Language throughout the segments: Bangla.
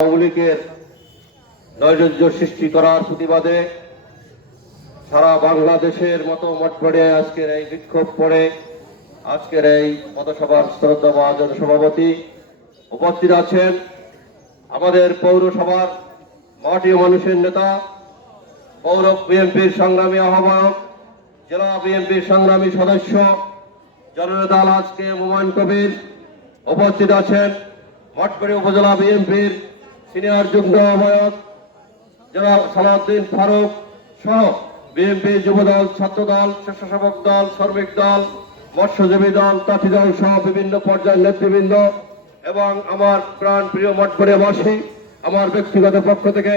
আওয়ামী নৈরাজ্য সৃষ্টি করার প্রতিবাদে সারা বাংলাদেশের মতো মঠবাড়িয়ায় আজকের এই বিক্ষোভ পড়ে, আজকের এই পথসভার শ্রদ্ধাবাদ সভাপতি উপস্থিত আছেন আমাদের পৌরসভার মাটি মানুষের নেতা, পৌর বিএনপির সংগ্রামী আহ্বায়ক, জেলা বিএনপির সংগ্রামী সদস্য, জননেতা আজকে হুমায়ুন কবির উপস্থিত আছেন মঠবাড়ি উপজেলা বিএনপির সিনিয়র যুগ্ম আহ্বায়ক জনাব সালাউদ্দিন ফারুক সহ বিএনপি যুবদল, ছাত্রদল, স্বেচ্ছাসেবক দল, শ্রমিক দল, মৎস্যজীবী দল, তাঁতি দল সহ বিভিন্ন পর্যায়ের নেতৃবৃন্দ এবং আমার প্রাণ প্রিয় মঠবাড়িয়াবাসী আমার ব্যক্তিগত পক্ষ থেকে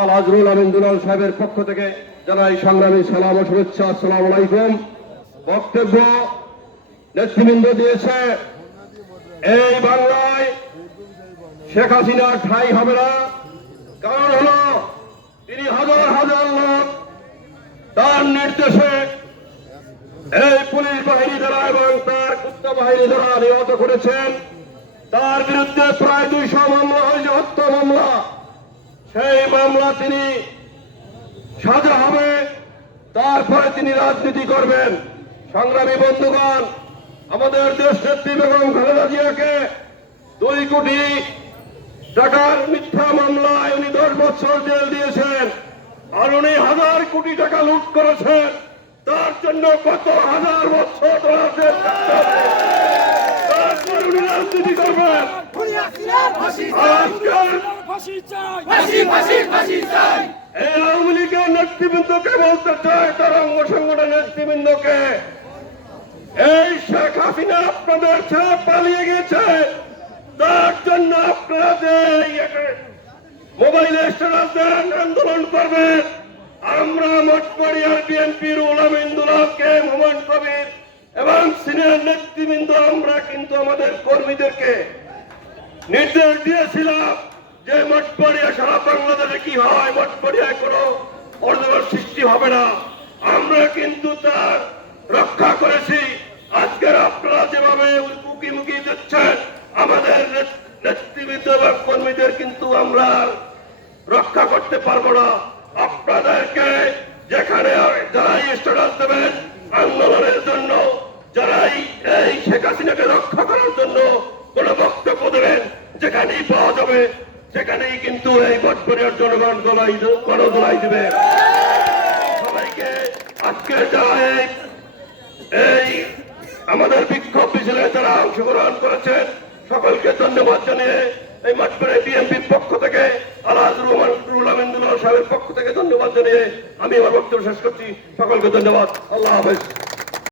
আল আজরুল আমিন দুলাল সাহেবের পক্ষ থেকে জানাই সংগ্রামী সালাম ও শুভেচ্ছা, আসসালাম আলাইকুম। বক্তব্য নেতৃবৃন্দ দিয়েছে, এই বাংলায় শেখ হাসিনার ঠাই হবে না। কারণ হলো, তিনি হাজার হাজার লোক তার নির্দেশে এই পুলিশ বাহিনী দ্বারা এবং তার গুপ্ত বাহিনী দ্বারা নিহত করেছেন। তার বিরুদ্ধে প্রায় দুইশো মামলা হয়েছে হত্যা মামলা। সেই মামলা তিনি সাজা হবে, তারপরে তিনি রাজনীতি করবেন। সংগ্রামী বন্ধুগণ, আমাদের দেশ নেত্রী বেগম খালেদা জিয়াকে দুই কোটি টাকার মিথ্যা মামলায় উনি দশ বছর জেল দিয়েছেন আর উনি হাজার কোটি টাকা লুট করেছেন। তার জন্য কত হাজার বছর। তারপর উনি রাজনীতি করবেন। এই আওয়ামী লীগের নেতৃবৃন্দকে বলতে চায় তার অঙ্গ সংগঠনের নেতৃবৃন্দকে। এই শেখ হাসিনা আপনাদের ছেড়ে পালিয়ে গেছে আপনারা যে মোবাইলে স্ট্যাটাস দিয়েছিলাম যে মঠপড়িয়া সারা বাংলাদেশে কি হয় মঠপড়িয়ায় কোনো অর্ধবার সৃষ্টি হবে না আমরা কিন্তু তার রক্ষা করেছি আজকের আপনারা যেভাবে মুখি মুখি দিচ্ছেন আমাদের নেত- নেতৃবৃন্দ এবং কর্মীদের কিন্তু আমরা আর করতে পারব না। আপনাদেরকে যেখানে যারাই স্ট্যাটাস দেবেন আন্দোলনের জন্য, যারাই এই শেখ হাসিনাকে রক্ষা করার জন্য কোন বক্তব্য দেবেন, যেখানেই পাওয়া যাবে, সেখানেই কিন্তু এই বটপরিয়ার জনগণ গলাই গণদোলাই দেবে। সবাইকে আজকে যারা এই আমাদের বিক্ষোভ মিছিলে যারা অংশগ্রহণ করেছেন, সকলকে ধন্যবাদ জানিয়ে এই মাঝখানে বিএনপির পক্ষ থেকে আলাজ সাহেবের পক্ষ থেকে ধন্যবাদ জানিয়ে আমি আমার বক্তব্য শেষ করছি। সকলকে ধন্যবাদ। আল্লাহ হাফেজ।